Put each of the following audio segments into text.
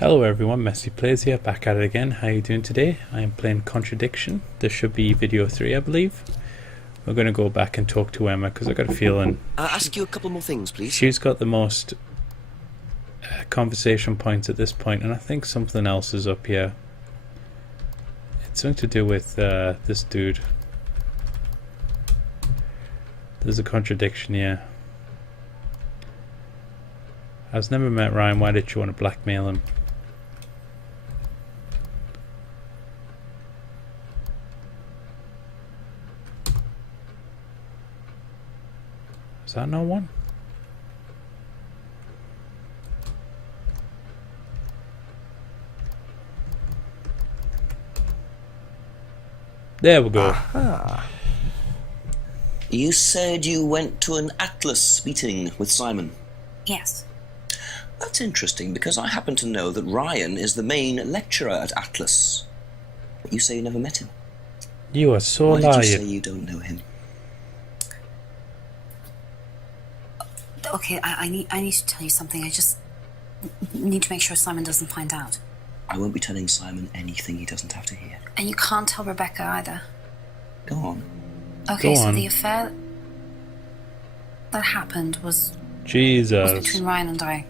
Hello everyone, Messyplays here, back at it again. How are you doing today? I am playing Contradiction. This should be video 3, I believe. We're going to go back and talk to Emma, because I got a feeling... ask you a couple more things, please. She's got the most conversation points at this point, and I think something else is up here. It's something to do with this dude. There's a contradiction here. I've never met Ryan. Why did you want to blackmail him? Is that no one? There we go. Aha. You said you went to an Atlas meeting with Simon. Yes. That's interesting, because I happen to know that Ryan is the main lecturer at Atlas. But you say you never met him. You are so lying. Why did you say you don't know him? Okay, I need to tell you something. I just need to make sure Simon doesn't find out. I won't be telling Simon anything he doesn't have to hear. And you can't tell Rebecca either. Go on. Okay, Go so on. the affair that happened was Jesus. between Ryan and I.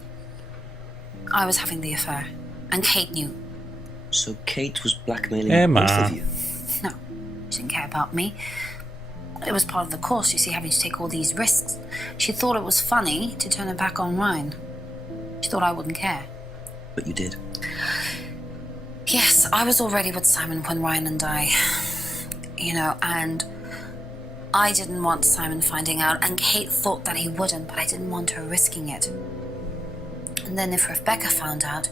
I was having the affair, and Kate knew. So Kate was blackmailing Emma. both of you? No, she didn't care about me. It was part of the course, you see, having to take all these risks. She thought it was funny to turn her back on Ryan. She thought I wouldn't care. But you did. Yes, I was already with Simon when Ryan and I, and I didn't want Simon finding out, and Kate thought that he wouldn't, but I didn't want her risking it. And then if Rebecca found out,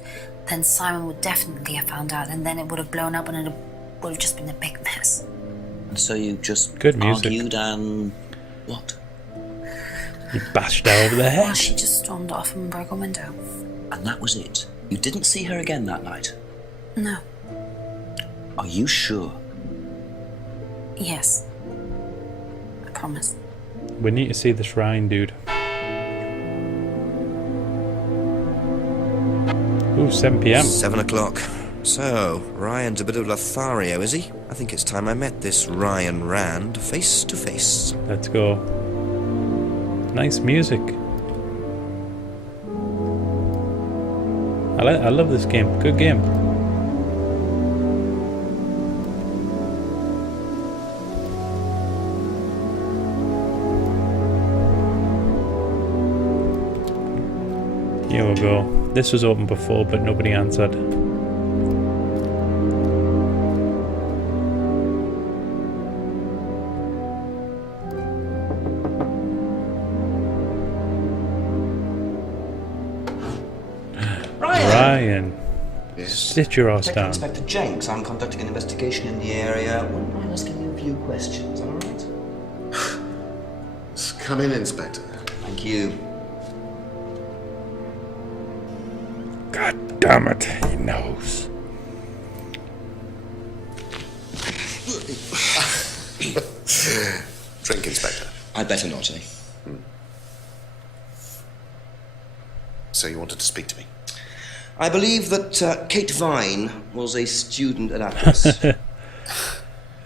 then Simon would definitely have found out, and then it would have blown up, and it would have just been a big mess. And so you just Good music. argued and... what? You bashed her over the Well, head. she just stormed off and broke a window. And that was it? You didn't see her again that night? No. Are you sure? Yes. I promise. We need to see this Ryan dude. Ooh, 7 PM. 7 o'clock. So, Ryan's a bit of Lothario, is he? I think it's time I met this Ryan Rand face to face. Let's go. Nice music. I love this game. Good game. Here we go. This was open before, but nobody answered. Ryan, Yes. sit your ass Detective down. Inspector Jenks, I'm conducting an investigation in the area. Wouldn't mind asking you a few questions, all right? Come in, Inspector. Thank you. God damn it, he knows. Drink, Inspector. I'd better not, eh? So you wanted to speak to me? I believe that Kate Vine was a student at Atlas.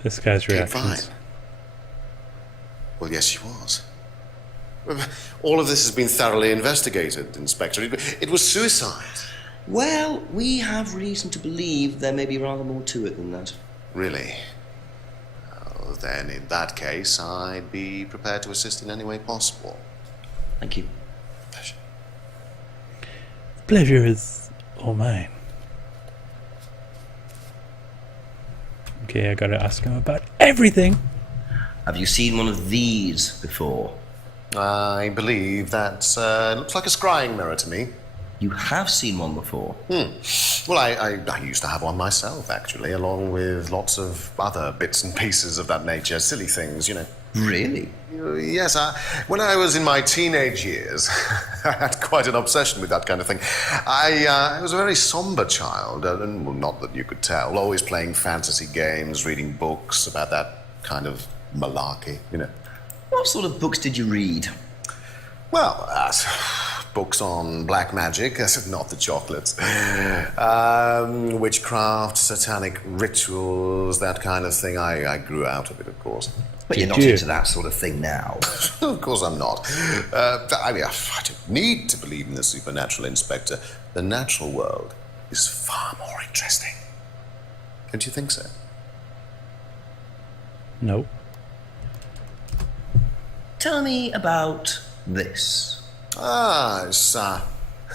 This guy's Kate reactions. Vine. Well, yes, she was. All of this has been thoroughly investigated, Inspector. It was suicide. Well, we have reason to believe there may be rather more to it than that. Really? Well, then, in that case, I'd be prepared to assist in any way possible. Thank you. Pleasure. Pleasure is all mine. Okay, I gotta ask him about everything. Have you seen one of these before? I believe that looks like a scrying mirror to me. You have seen one before? Well, I used to have one myself, actually, along with lots of other bits and pieces of that nature. Silly things, you know. Really? Yes, when I was in my teenage years, I had quite an obsession with that kind of thing. I was a very somber child, and well, not that you could tell, always playing fantasy games, reading books about that kind of malarkey, you know. What sort of books did you read? Well, books on black magic, not the chocolates, witchcraft, satanic rituals, that kind of thing. I grew out of it, of course. But you're not Did you? into that sort of thing now. Of course I'm not. I don't need to believe in the supernatural, Inspector. The natural world is far more interesting. Don't you think so? No. Tell me about this. It's the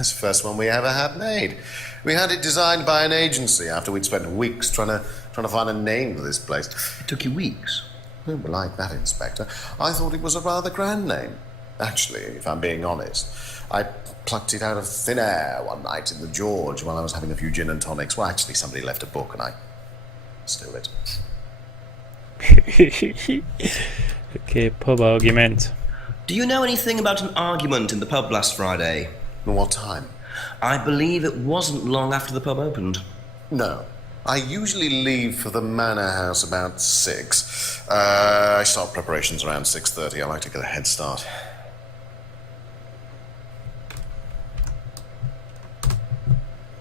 first one we ever had made. We had it designed by an agency after we'd spent weeks trying to find a name for this place. It took you weeks. Don't be like that, Inspector. I thought it was a rather grand name. Actually, if I'm being honest, I plucked it out of thin air one night in the George while I was having a few gin and tonics. Well, actually, somebody left a book and I stole it. Okay, pub argument. Do you know anything about an argument in the pub last Friday? What time? I believe it wasn't long after the pub opened. No. I usually leave for the Manor House about 6. I start preparations around 6:30. I like to get a head start.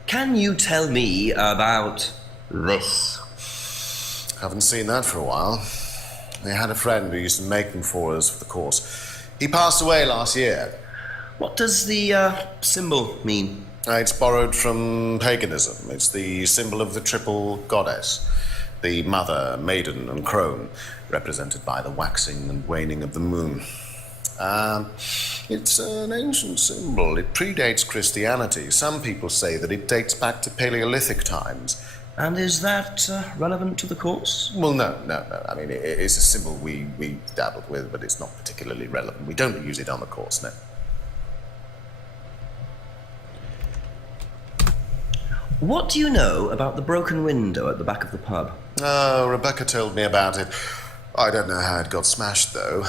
Can you tell me about this? Haven't seen that for a while. I had a friend who used to make them for us for the course. He passed away last year. What does the symbol mean? It's borrowed from paganism. It's the symbol of the triple goddess, the mother, maiden, and crone, represented by the waxing and waning of the moon. It's an ancient symbol. It predates Christianity. Some people say that it dates back to Paleolithic times. And is that relevant to the course? Well, no. I mean, it's a symbol we dabbled with, but it's not particularly relevant. We don't use it on the course, no. What do you know about the broken window at the back of the pub? Oh, Rebecca told me about it. I don't know how it got smashed, though.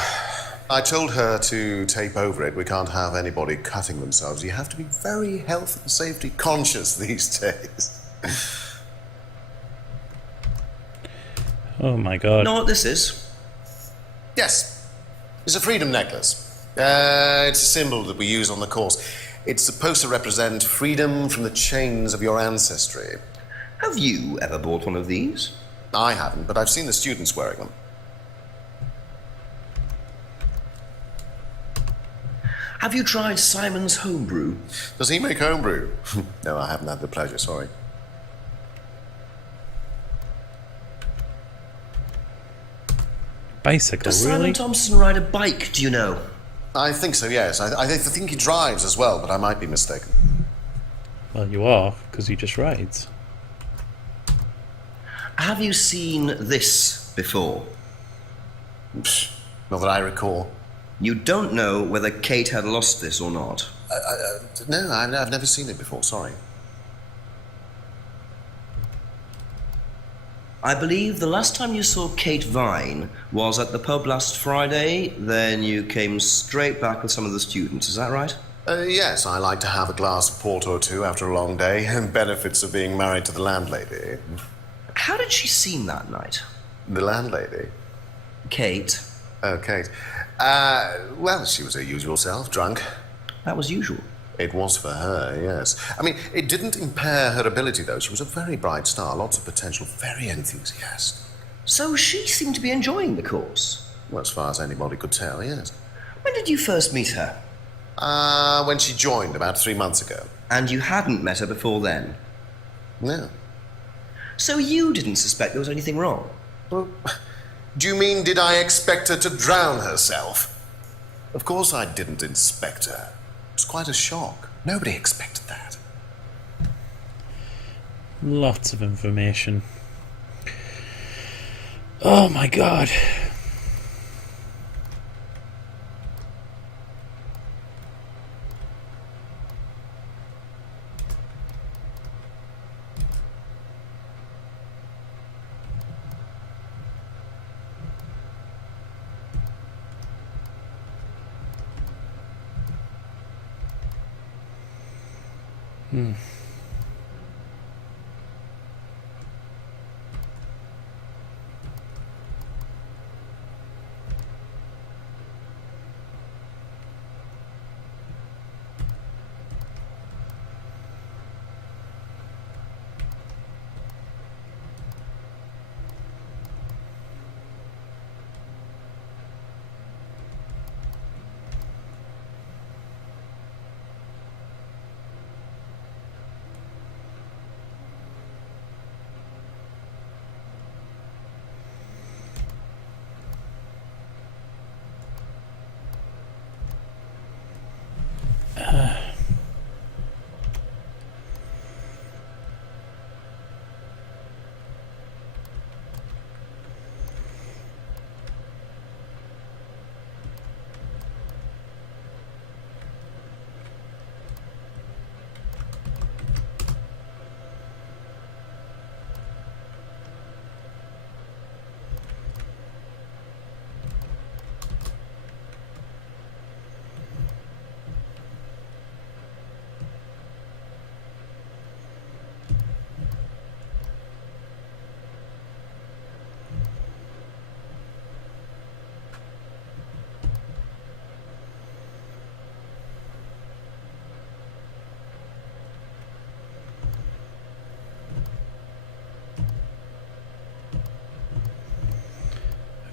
I told her to tape over it. We can't have anybody cutting themselves. You have to be very health and safety conscious these days. Oh my god. Know what this is? Yes. It's a freedom necklace. It's a symbol that we use on the course. It's supposed to represent freedom from the chains of your ancestry. Have you ever bought one of these? I haven't, but I've seen the students wearing them. Have you tried Simon's homebrew? Does he make homebrew? No, I haven't had the pleasure, sorry. Bicycle, Does really? Simon Thompson ride a bike, do you know? I think so, yes. I think he drives as well, but I might be mistaken. Well, you are, because he just rides. Have you seen this before? Psh, not that I recall. You don't know whether Kate had lost this or not. No, I've never seen it before, sorry. I believe the last time you saw Kate Vine was at the pub last Friday, then you came straight back with some of the students, is that right? Yes, I like to have a glass of port or two after a long day, and benefits of being married to the landlady. How did she seem that night? The landlady? Kate. Oh, Kate. Well, she was her usual self, drunk. That was usual. It was for her, yes. I mean, it didn't impair her ability, though. She was a very bright star, lots of potential, very enthusiastic. So she seemed to be enjoying the course. Well, as far as anybody could tell, yes. When did you first meet her? When she joined, about 3 months ago. And you hadn't met her before then? No. So you didn't suspect there was anything wrong? Well, do you mean, did I expect her to drown herself? Of course I didn't inspect her. It was quite a shock. Nobody expected that. Lots of information. Oh my god.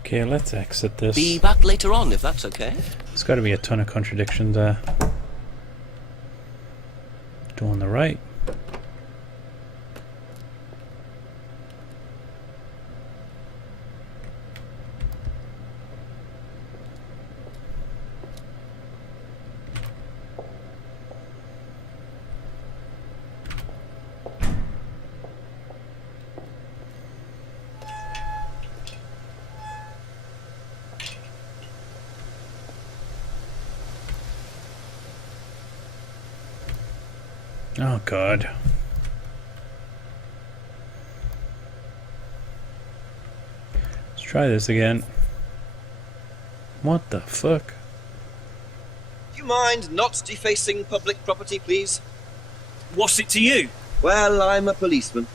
Okay, let's exit this. Be back later on, if that's okay. There's got to be a ton of contradictions there. Door on the right. Oh god. Let's try this again. What the fuck? Do you mind not defacing public property, please? What's it to you? Well, I'm a policeman.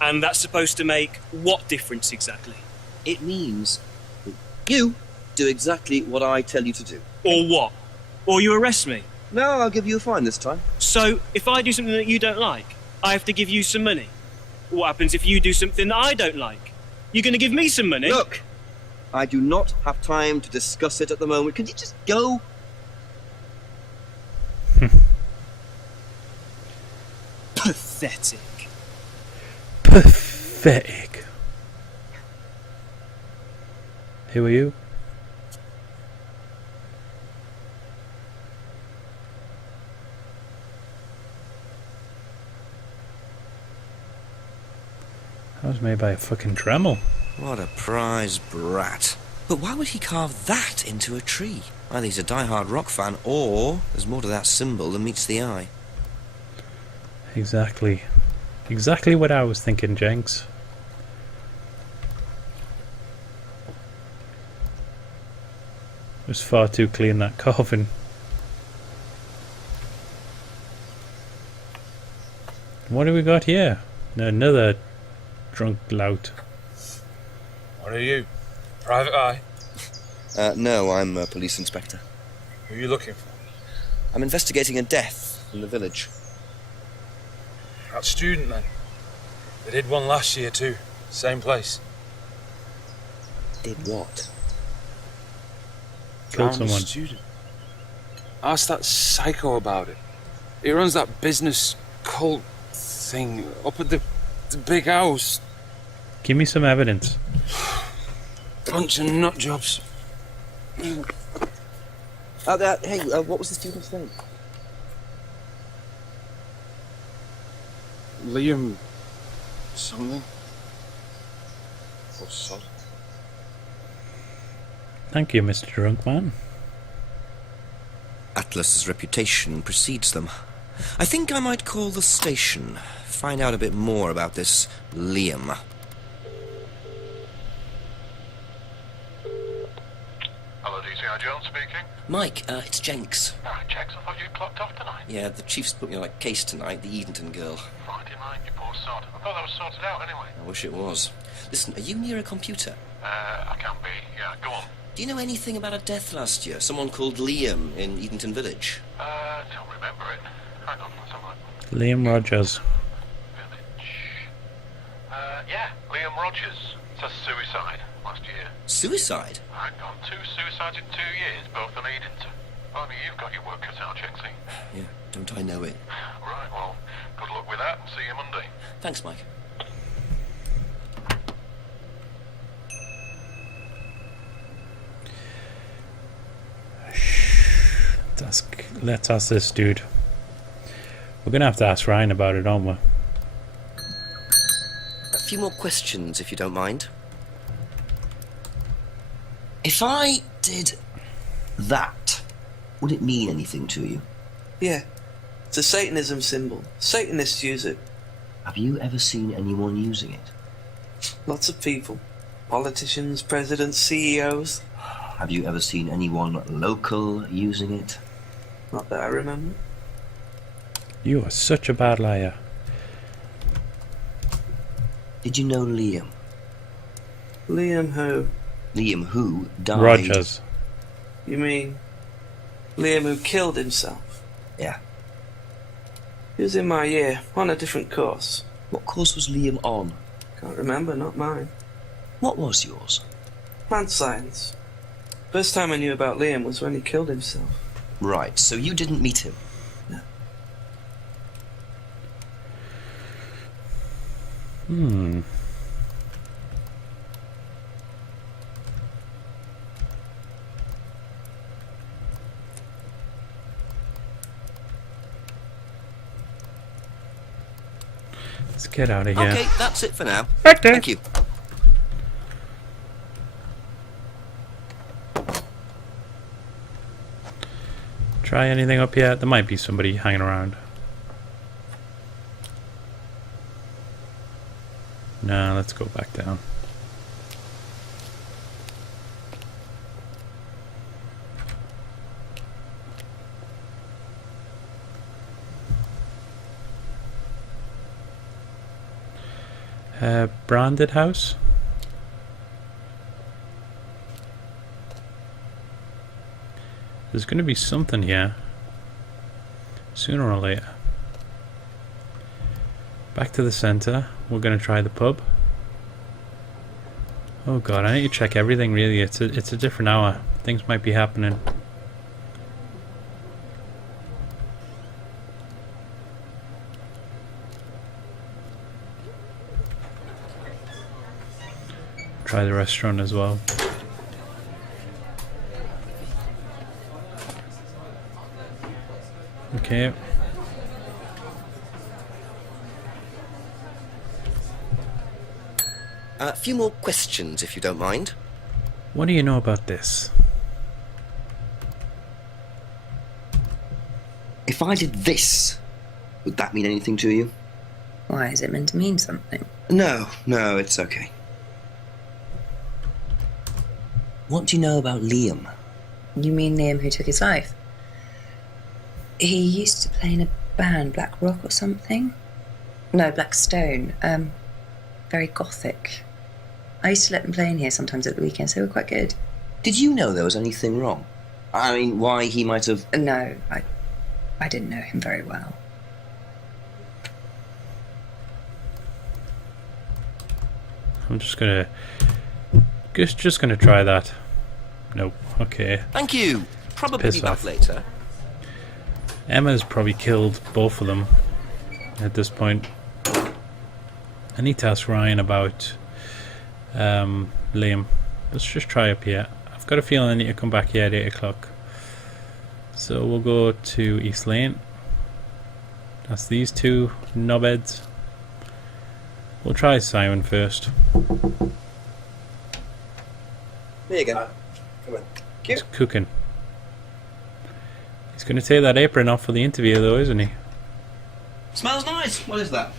And that's supposed to make what difference exactly? It means that you do exactly what I tell you to do. Or what? Or you arrest me? No, I'll give you a fine this time. So, if I do something that you don't like, I have to give you some money? What happens if you do something that I don't like? You're going to give me some money? Look, I do not have time to discuss it at the moment. Can you just go? Pathetic. Pathetic. Who are you? That was made by a fucking Dremel. What a prize brat. But why would he carve that into a tree? Either he's a die-hard rock fan, or there's more to that symbol than meets the eye. Exactly. Exactly what I was thinking, Jenks. It was far too clean, that carving. What do we got here? Another drunk lout. What are you? Private eye? No, I'm a police inspector. Who are you looking for? I'm investigating a death in the village. That student, then. They did one last year, too. Same place. Did what? Killed Found a someone. student. Ask that psycho about it. He runs that business cult thing up at the big house. Give me some evidence. Bunch of nut jobs. Hey, what was the student's name? Liam... something? Or sod. Thank you, Mr. Drunk Man. Atlas's reputation precedes them. I think I might call the station, find out a bit more about this Liam. Hello, DCI Jones speaking. Mike, it's Jenks. Right, Jenks, I thought you'd clocked off tonight. Yeah, the chief's put me on a case tonight, the Edenton girl. Friday night, you poor sod. I thought that was sorted out anyway. I wish it was. Listen, are you near a computer? I can be. Yeah, go on. Do you know anything about a death last year? Someone called Liam in Edenton Village? Don't remember it. Hang on, let's have a look. Liam Rogers. Village. Yeah, Liam Rogers. Says suicide last year. Suicide? Hang on, 2 suicides in 2 years, both on Edenton. Only you've got your work cut out, Jenksy. Yeah, don't I know it. Right, well, good luck with that. See you Monday. Thanks, Mike. Let's ask this dude. We're gonna have to ask Ryan about it, aren't we? A few more questions, if you don't mind. If I did that, would it mean anything to you? Yeah. It's a Satanism symbol. Satanists use it. Have you ever seen anyone using it? Lots of people. Politicians, presidents, CEOs. Have you ever seen anyone local using it? Not that I remember. You are such a bad liar. Did you know Liam? Liam who? Liam who died? Rogers. You mean Liam who killed himself? Yeah. He was in my year, on a different course. What course was Liam on? Can't remember, not mine. What was yours? Plant science. First time I knew about Liam was when he killed himself. Right, so you didn't meet him? Hmm. Let's get out of here. Okay, that's it for now. Okay. Thank you. Try anything up here? There might be somebody hanging around. No, let's go back down. Branded house? There's going to be something here sooner or later. Back to the center. We're going to try the pub. Oh god, I need to check everything really. It's a different hour. Things might be happening. Try the restaurant as well. Okay. A few more questions, if you don't mind. What do you know about this? If I did this, would that mean anything to you? Why is it meant to mean something? No, it's okay. What do you know about Liam? You mean Liam who took his life? He used to play in a band, Black Rock or something? No, Black Stone. Very gothic. I used to let them play in here sometimes at the weekends. They were quite good. Did you know there was anything wrong? I mean, why he might have... No, I didn't know him very well. I'm just gonna try that. Nope. Okay. Thank you. Probably Piss be back off. later. Emma's probably killed both of them at this point. I need to ask Ryan about Liam. Let's just try up here. I've got a feeling I need to come back here at 8 o'clock. So we'll go to East Lane. That's these two knobheads. We'll try Simon first. There you go. Come on. He's cooking. He's going to take that apron off for the interview though, isn't he? Smells nice. What is that?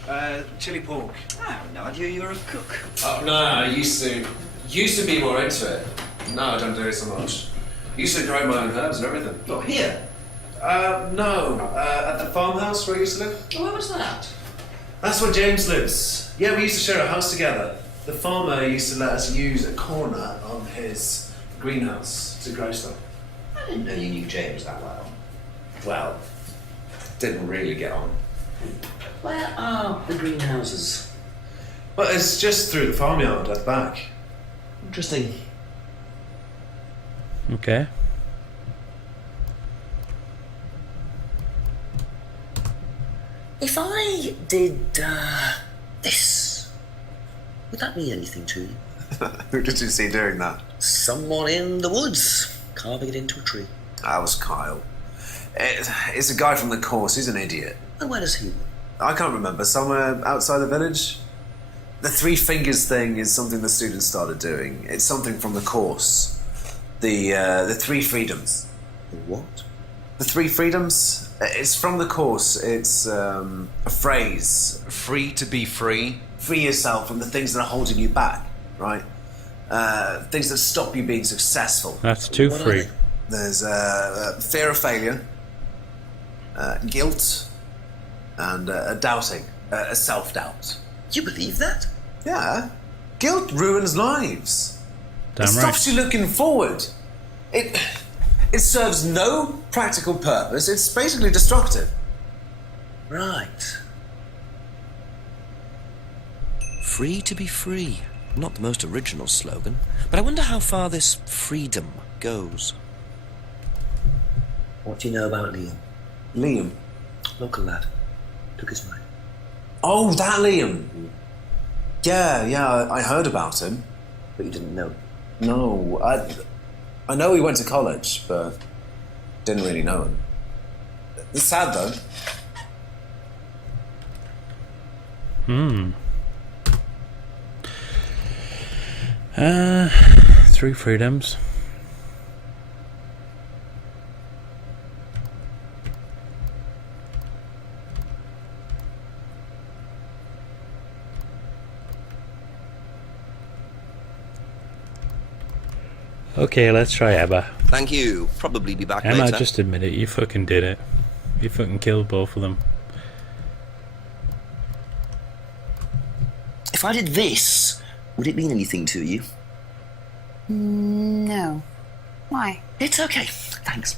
Chili pork. I have no idea you were a cook. Oh no, I used to be more into it. No, I don't do it so much. Used to grow my own herbs and everything. Not here. No, at the farmhouse where I used to live. Oh, where was that? That's where James lives. Yeah, we used to share a house together. The farmer used to let us use a corner of his greenhouse to grow stuff. I didn't know you knew James that well. Well, didn't really get on. Where are the greenhouses? Well, it's just through the farmyard at the back. Interesting. Okay. If I did this, would that mean anything to you? Who did you see doing that? Someone in the woods, carving it into a tree. That was Kyle. It's a guy from the course. He's an idiot. And where does he live? I can't remember. Somewhere outside the village? The three fingers thing is something the students started doing. It's something from the course. The three freedoms. What? The three freedoms? It's from the course. It's a phrase. Free to be free. Free yourself from the things that are holding you back, right? Things that stop you being successful. That's too What are free. they? There's fear of failure, guilt, and doubting, self-doubt. You believe that? Yeah. Guilt ruins lives. Damn It stops right. you looking forward. It serves no practical purpose. It's basically destructive. Right. Free to be free. Not the most original slogan, but I wonder how far this freedom goes. What do you know about Liam? Liam? Local lad. Took his money. Oh, that Liam! Yeah, I heard about him. But you didn't know him? No, I know he went to college, but didn't really know him. It's sad, though. 3 freedoms. Okay, let's try Emma. Thank you. Probably be back Emma, later. just admit it. You fucking did it. You fucking killed both of them. If I did this, would it mean anything to you? No. Why? It's okay. Thanks.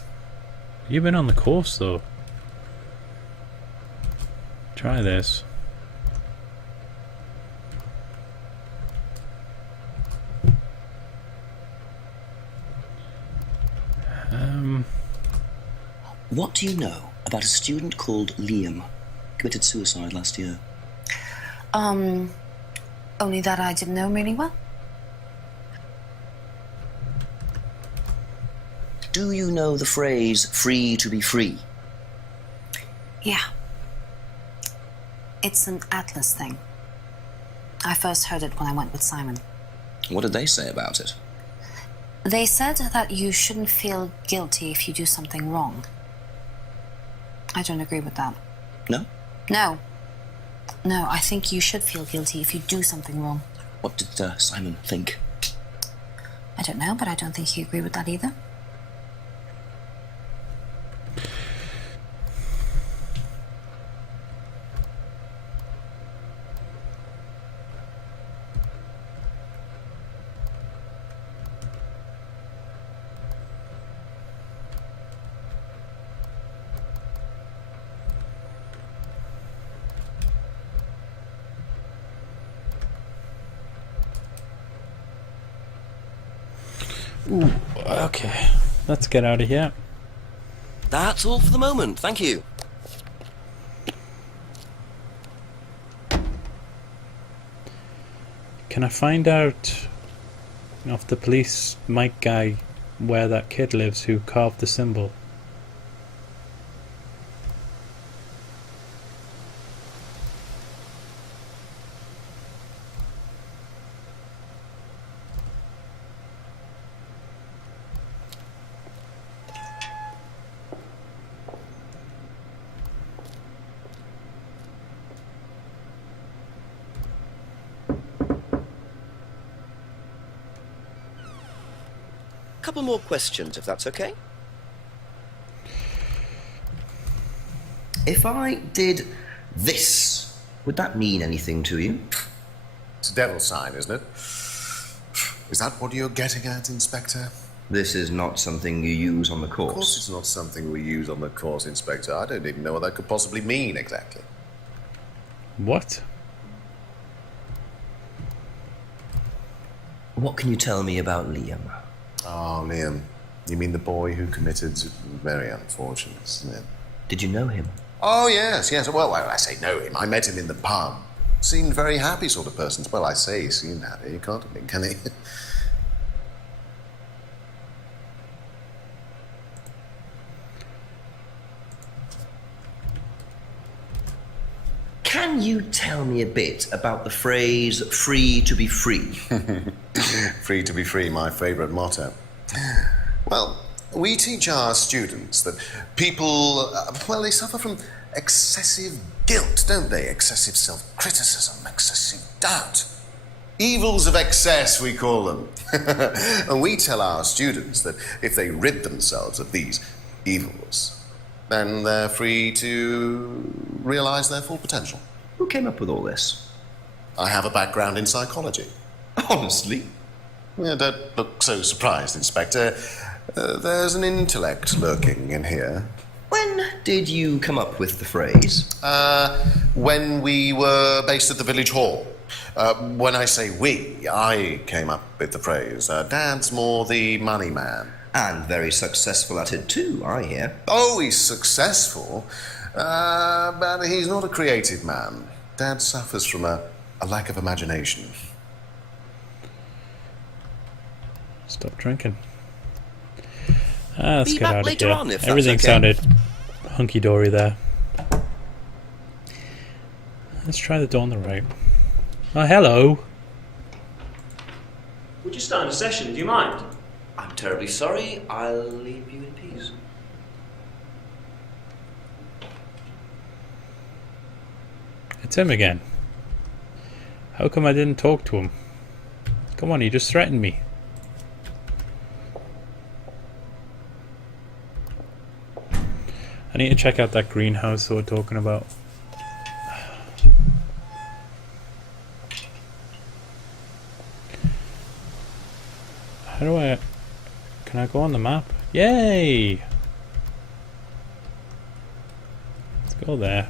You've been on the course, though. Try this. What do you know about a student called Liam? Committed suicide last year. Only that I didn't know him really well. Do you know the phrase, free to be free? Yeah. It's an Atlas thing. I first heard it when I went with Simon. What did they say about it? They said that you shouldn't feel guilty if you do something wrong. I don't agree with that. No? No. No, I think you should feel guilty if you do something wrong. What did Simon think? I don't know, but I don't think he agreed with that either. Ooh, okay. Let's get out of here. That's all for the moment. Thank you. Can I find out off the police mic guy where that kid lives who carved the symbol? Couple more questions, if that's okay. If I did this, would that mean anything to you? It's a devil sign, isn't it? Is that what you're getting at, Inspector? This is not something you use on the course. Of course it's not something we use on the course, Inspector. I don't even know what that could possibly mean, exactly. What? What can you tell me about Liam? Oh, Liam. You mean the boy who committed... Very unfortunate, isn't it? Did you know him? Oh, yes. Well, I say know him. I met him in the pub. Seemed very happy sort of person. Well, I say he seemed happy. You can't admit, can he? Can you tell me a bit about the phrase, free to be free? Free to be free, my favourite motto. Well, we teach our students that people, they suffer from excessive guilt, don't they? Excessive self-criticism, excessive doubt. Evils of excess, we call them. And we tell our students that if they rid themselves of these evils, then they're free to realise their full potential. Who came up with all this? I have a background in psychology. Honestly? Yeah, don't look so surprised, Inspector. There's an intellect lurking in here. When did you come up with the phrase? When we were based at the village hall. When I say we, I came up with the phrase. Dad's more the money man. And very successful at it too, I hear. Oh, he's successful, but he's not a creative man. Dad suffers from a lack of imagination. Stop drinking. Let's Be get back out of later here. on, if that's Everything okay. sounded hunky-dory there. Let's try the door on the right. Oh, hello. We're just starting a session, do you mind? I'm terribly sorry. I'll leave you in peace. It's him again. How come I didn't talk to him? Come on, he just threatened me. I need to check out that greenhouse they were talking about. How do I... Can I go on the map? Yay! Let's go there.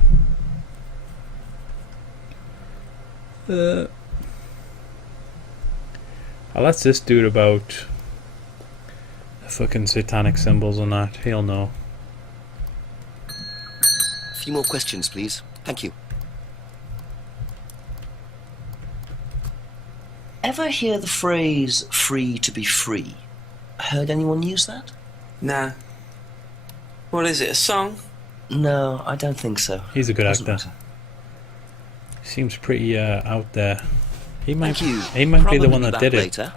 I'll ask this dude about the fucking satanic symbols and that. He'll know. A few more questions, please. Thank you. Ever hear the phrase free to be free? Heard anyone use that? Nah. What is it, a song? No, I don't think so. He's a good Doesn't actor. matter. Seems pretty out there. He might Thank you. be the Probably one be that back did it. later.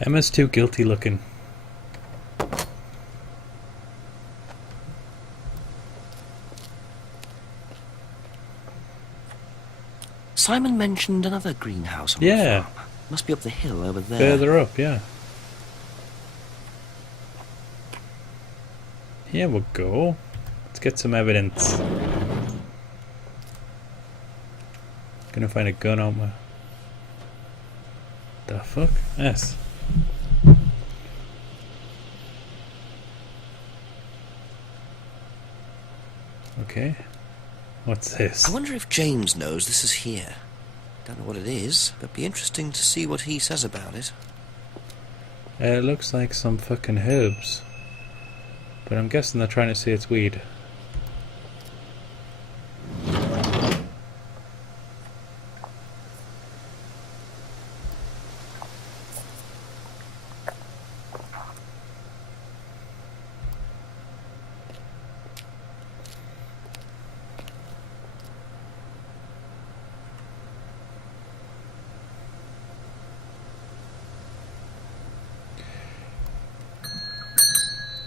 Emma's too guilty looking. Simon mentioned another greenhouse on the Yeah. farm. Must be up the hill over there. Further up, yeah. Here we go. Let's get some evidence. Gonna find a gun on my... The fuck? Yes. Okay. What's this? I wonder if James knows this is here. Don't know what it is, but be interesting to see what he says about it. It looks like some fucking herbs. But I'm guessing they're trying to say it's weed.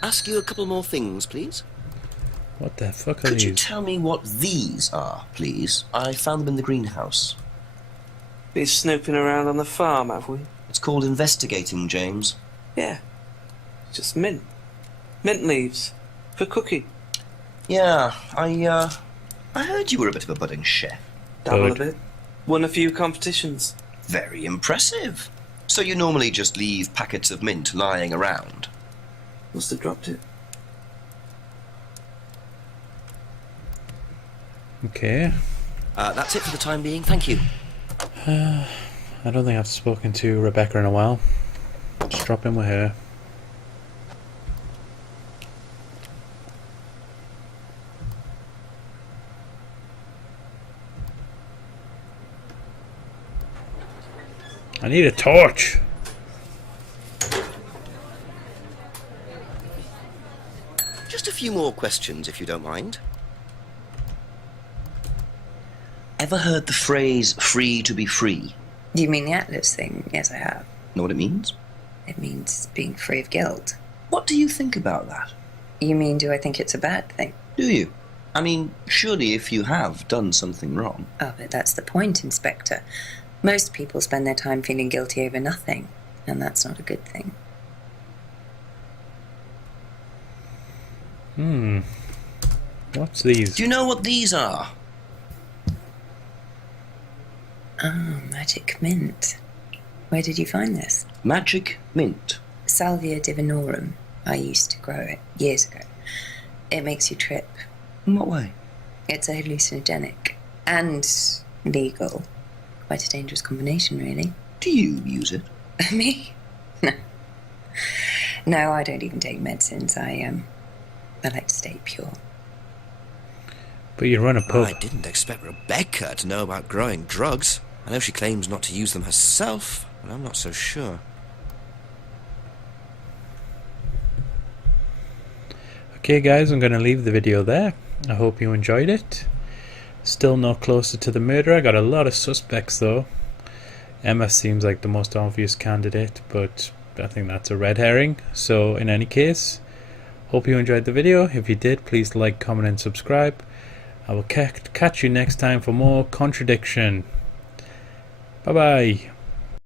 Ask you a couple more things, please. What the fuck are Could you these? tell me what these are, please? I found them in the greenhouse. Been snooping around on the farm, have we? It's called investigating, James. Yeah. Just mint. Mint leaves. For cooking. Yeah, I heard you were a bit of a budding chef. Dabble a Good. bit. Won a few competitions. Very impressive. So you normally just leave packets of mint lying around? Must have dropped it. Okay. That's it for the time being. Thank you. I don't think I've spoken to Rebecca in a while. Just drop in with her. I need a torch. Just a few more questions, if you don't mind. Ever heard the phrase free to be free? Do you mean the Atlas thing? Yes, I have. Know what it means? It means being free of guilt. What do you think about that? You mean, do I think it's a bad thing? Do you? I mean, surely if you have done something wrong. Oh, but that's the point, Inspector. Most people spend their time feeling guilty over nothing, and that's not a good thing. What's these? Do you know what these are? Oh, magic mint. Where did you find this? Magic mint. Salvia divinorum. I used to grow it years ago. It makes you trip. In what way? It's a hallucinogenic and legal. Quite a dangerous combination, really. Do you use it? Me? No. No, I don't even take medicines. I like to stay pure. But you run a pub. I didn't expect Rebecca to know about growing drugs. I know she claims not to use them herself, but I'm not so sure. Okay guys, I'm going to leave the video there. I hope you enjoyed it. Still no closer to the murder. I got a lot of suspects though. Emma seems like the most obvious candidate, but I think that's a red herring. So in any case, hope you enjoyed the video. If you did, please like, comment and subscribe. I will catch you next time for more Contradiction. Bye bye.